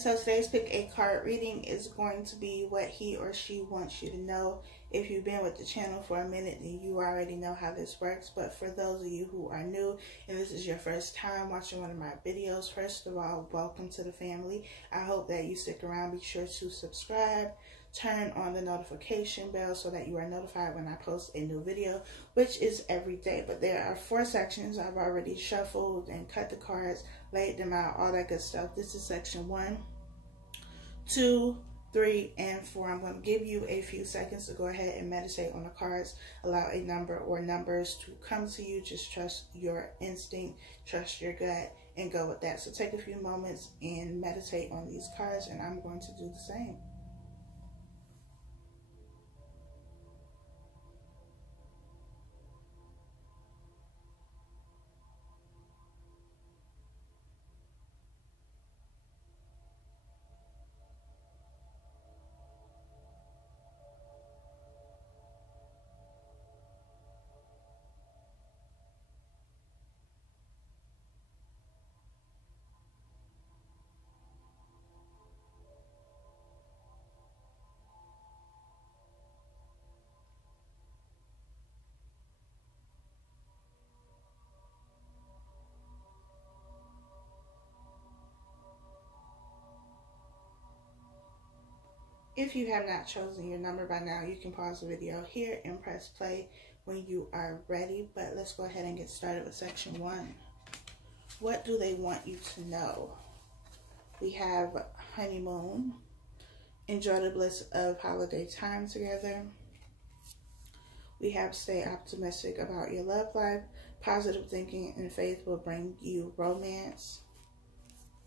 so today's pick a card reading is going to be what he or she wants you to know. If you've been with the channel for a minute, then you already know how this works. But for those of you who are new and this is your first time watching one of my videos, first of all, welcome to the family. I hope that you stick around. Be sure to subscribe. Turn on the notification bell so that you are notified when I post a new video, which is every day. But there are 4 sections. I've already shuffled and cut the cards, laid them out, all that good stuff. This is section 1, 2, 3, and 4. I'm going to give you a few seconds to go ahead and meditate on the cards. Allow a number or numbers to come to you. Just trust your instinct, trust your gut, and go with that. So take a few moments and meditate on these cards, and I'm going to do the same. If you have not chosen your number by now, you can pause the video here and press play when you are ready. But let's go ahead and get started with section 1. What do they want you to know? We have honeymoon, enjoy the bliss of holiday time together. We have stay optimistic about your love life. Positive thinking and faith will bring you romance.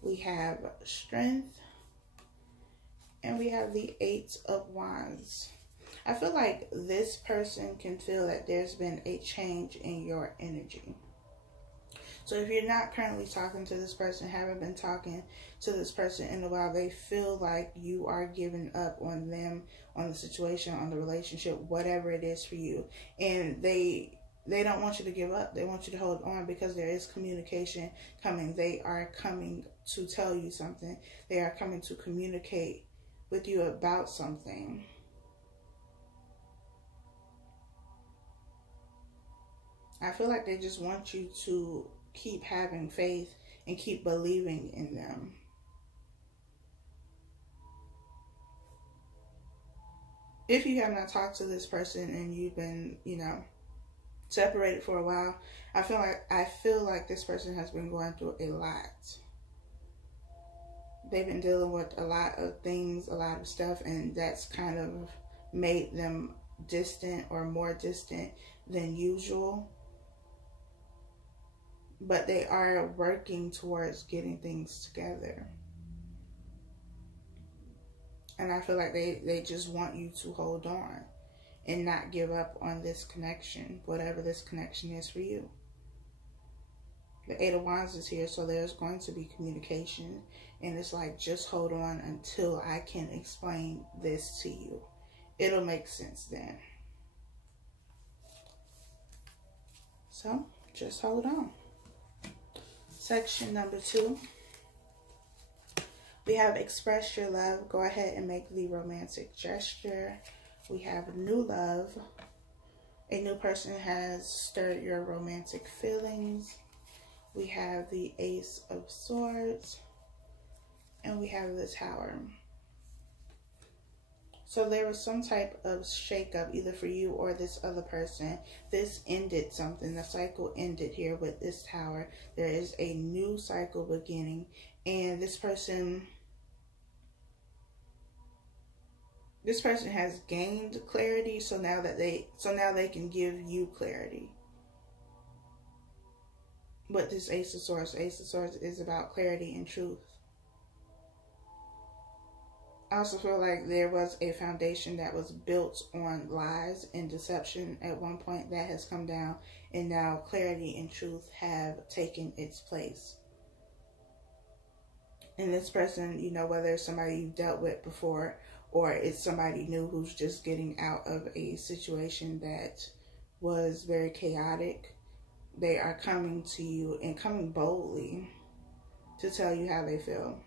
We have strength. And we have the 8 of Wands. I feel like this person can feel that there's been a change in your energy. So if you're not currently talking to this person, haven't been talking to this person in a while, they feel like you are giving up on them, on the situation, on the relationship, whatever it is for you. And they don't want you to give up. They want you to hold on because there is communication coming. They are coming to tell you something. They are coming to communicate with you about something. I feel like they just want you to keep having faith and keep believing in them. If you have not talked to this person and you've been, separated for a while, I feel like this person has been going through a lot. They've been dealing with a lot of things, a lot of stuff, and that's kind of made them distant or more distant than usual. But they are working towards getting things together. And I feel like they just want you to hold on and not give up on this connection, whatever this connection is for you. The 8 of Wands is here, so there's going to be communication. And it's like, just hold on until I can explain this to you. It'll make sense then. So, just hold on. Section number 2. We have express your love. Go ahead and make the romantic gesture. We have new love. A new person has stirred your romantic feelings. We have the Ace of Swords, and we have the Tower. So there was some type of shakeup either for you or this other person. This ended something. The cycle ended here with this Tower. There is a new cycle beginning, and this person has gained clarity. So now they can give you clarity. But this Ace of Swords is about clarity and truth. I also feel like there was a foundation that was built on lies and deception at one point that has come down, and now clarity and truth have taken its place. And this person, whether it's somebody you've dealt with before or it's somebody new who's just getting out of a situation that was very chaotic, they are coming to you and coming boldly to tell you how they feel.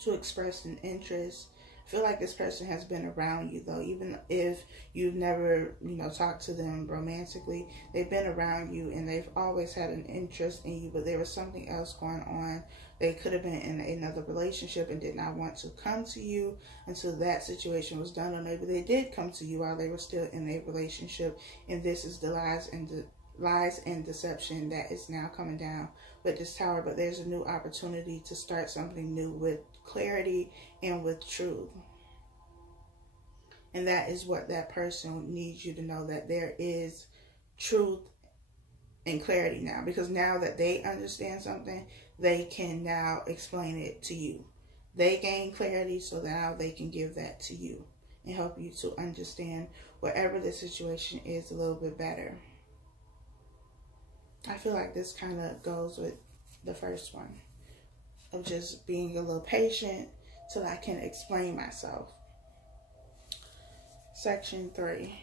to express an interest. I feel like this person has been around you though, even if you've never, talked to them romantically. They've been around you and they've always had an interest in you, but there was something else going on. They could have been in another relationship and did not want to come to you until that situation was done, or maybe they did come to you while they were still in a relationship, and this is the lies and deception that is now coming down with this Tower. But there's a new opportunity to start something new with clarity and with truth. And that is what that person needs you to know, that there is truth and clarity now. Because now that they understand something, they can now explain it to you. They gain clarity, so now they can give that to you and help you to understand whatever the situation is a little bit better. I feel like this kind of goes with the first one, of just being a little patient till I can explain myself. Section 3.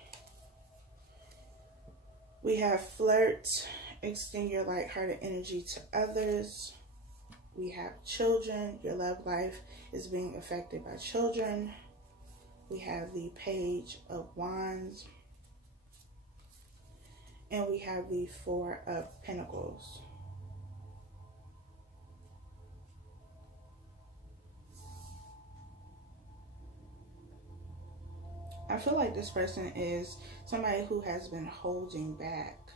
We have flirt, extend your lighthearted energy to others. We have children, your love life is being affected by children. We have the Page of Wands. And we have the Four of Pentacles. I feel like this person is somebody who has been holding back.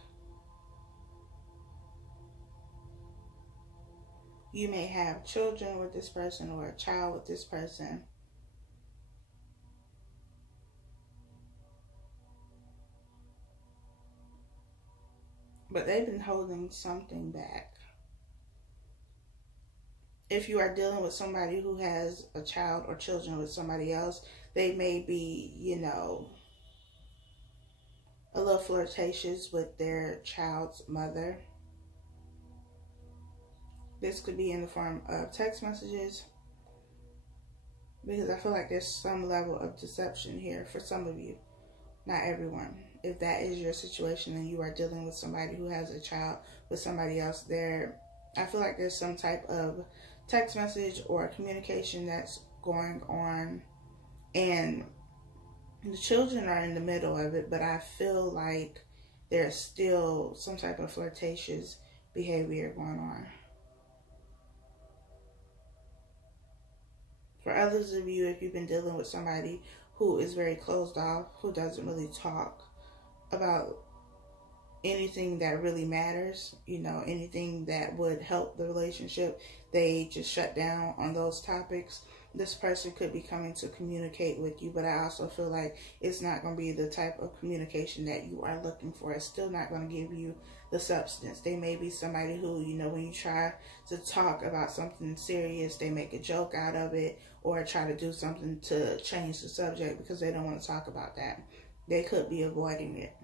You may have children with this person or a child with this person. But they've been holding something back. If you are dealing with somebody who has a child or children with somebody else, they may be, a little flirtatious with their child's mother. This could be in the form of text messages, because I feel like there's some level of deception here for some of you. Not everyone. If that is your situation and you are dealing with somebody who has a child with somebody else there, I feel like there's some type of text message or communication that's going on, and the children are in the middle of it, but I feel like there's still some type of flirtatious behavior going on. For others of you, if you've been dealing with somebody who is very closed off, who doesn't really talk about anything that really matters, anything that would help the relationship, they just shut down on those topics. This person could be coming to communicate with you, but I also feel like it's not going to be the type of communication that you are looking for. It's still not going to give you the substance. They may be somebody who, when you try to talk about something serious, they make a joke out of it or try to do something to change the subject because they don't want to talk about that. They could be avoiding it.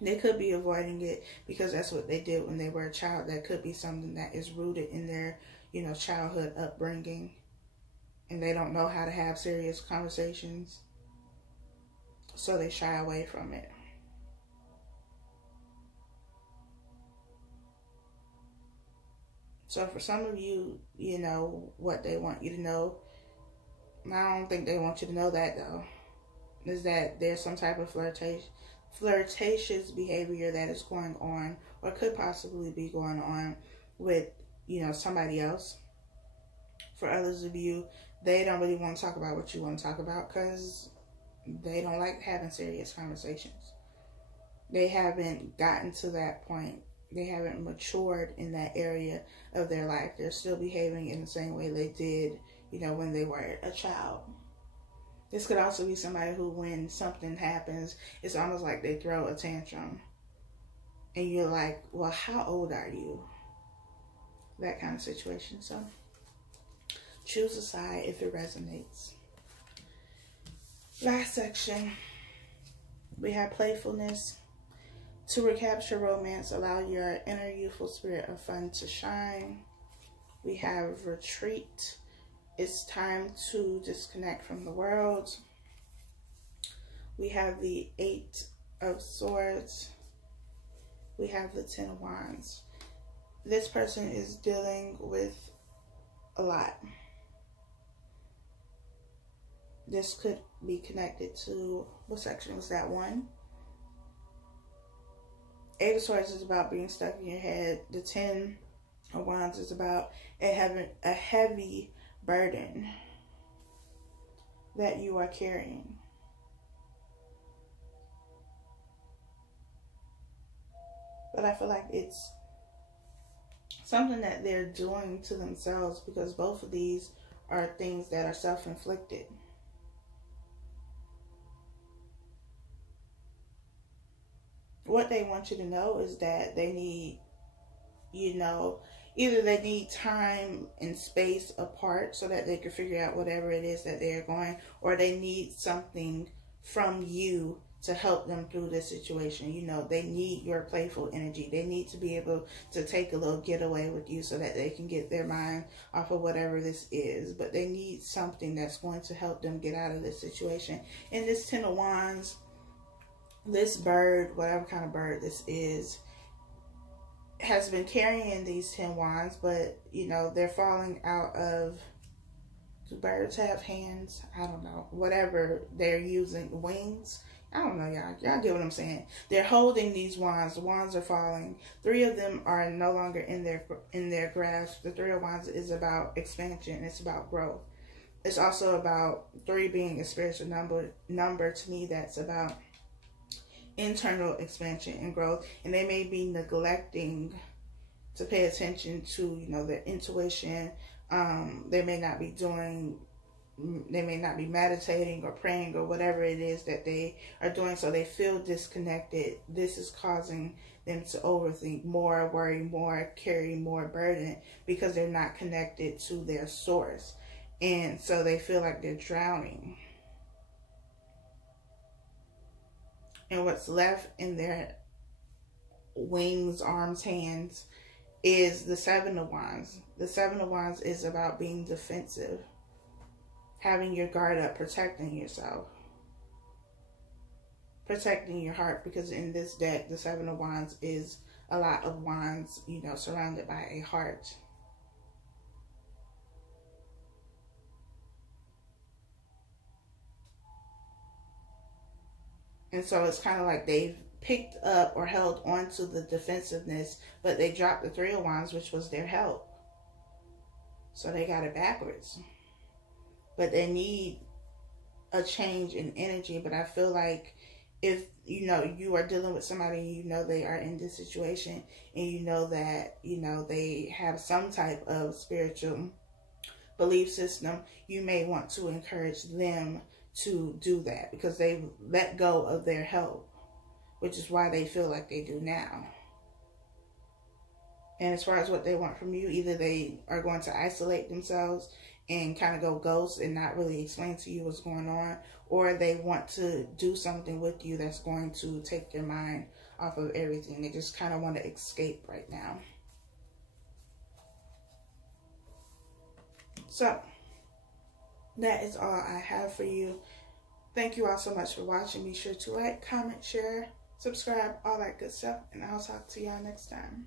They could be avoiding it because that's what they did when they were a child. That could be something that is rooted in their, childhood upbringing. And they don't know how to have serious conversations, so they shy away from it. So for some of you, what they want you to know. I don't think they want you to know that, though. Is that there's some type of flirtatious behavior that is going on, or could possibly be going on with, somebody else. For others of you, they don't really want to talk about what you want to talk about because they don't like having serious conversations. They haven't gotten to that point. They haven't matured in that area of their life. They're still behaving in the same way they did, when they were a child. This could also be somebody who, when something happens, it's almost like they throw a tantrum. And you're like, well, how old are you? That kind of situation. So choose a side if it resonates. Last section, we have playfulness. To recapture romance, allow your inner youthful spirit of fun to shine. We have retreat. It's time to disconnect from the world. We have the 8 of Swords. We have the 10 of Wands. This person is dealing with a lot. this could be connected to, what section was that one? Eight of Swords is about being stuck in your head. The 10 of Wands is about a heavy burden that you are carrying. But I feel like it's something that they're doing to themselves, because both of these are things that are self-inflicted. What they want you to know is that they need, you know, either they need time and space apart so that they can figure out whatever it is that they're going, or they need something from you to help them through this situation. You know, they need your playful energy. They need to be able to take a little getaway with you so that they can get their mind off of whatever this is. But they need something that's going to help them get out of this situation. And this 10 of Wands, this bird, whatever kind of bird this is, has been carrying these 10 wands, but, you know, they're falling out of, do birds have hands? I don't know. Whatever they're using, wings? I don't know, y'all. Y'all get what I'm saying. They're holding these wands. The wands are falling. 3 of them are no longer in their grasp. The 3 of Wands is about expansion. It's about growth. It's also about 3 being a spiritual number to me. That's about internal expansion and growth. And they may be neglecting to pay attention to, you know, their intuition. They may not be meditating or praying or whatever it is that they are doing, so they feel disconnected. This is causing them to overthink more, worry more, carry more burden, because they're not connected to their source. And so they feel like they're drowning. And what's left in their wings, arms, hands is the 7 of Wands. The 7 of Wands is about being defensive, having your guard up, protecting yourself, protecting your heart, because in this deck, the 7 of Wands is a lot of wands, you know, surrounded by a heart. And so it's kind of like they've picked up or held on to the defensiveness, but they dropped the 3 of Wands, which was their help. So they got it backwards. But they need a change in energy. But I feel like if, you know, you are dealing with somebody, you know, they are in this situation, and you know that, you know, they have some type of spiritual belief system, you may want to encourage them to do that, because they let go of their help, which is why they feel like they do now. And as far as what they want from you, either they are going to isolate themselves and kind of go ghost and not really explain to you what's going on, or they want to do something with you that's going to take their mind off of everything. They just kind of want to escape right now. So that is all I have for you. Thank you all so much for watching. Be sure to like, comment, share, subscribe, all that good stuff, and I'll talk to y'all next time.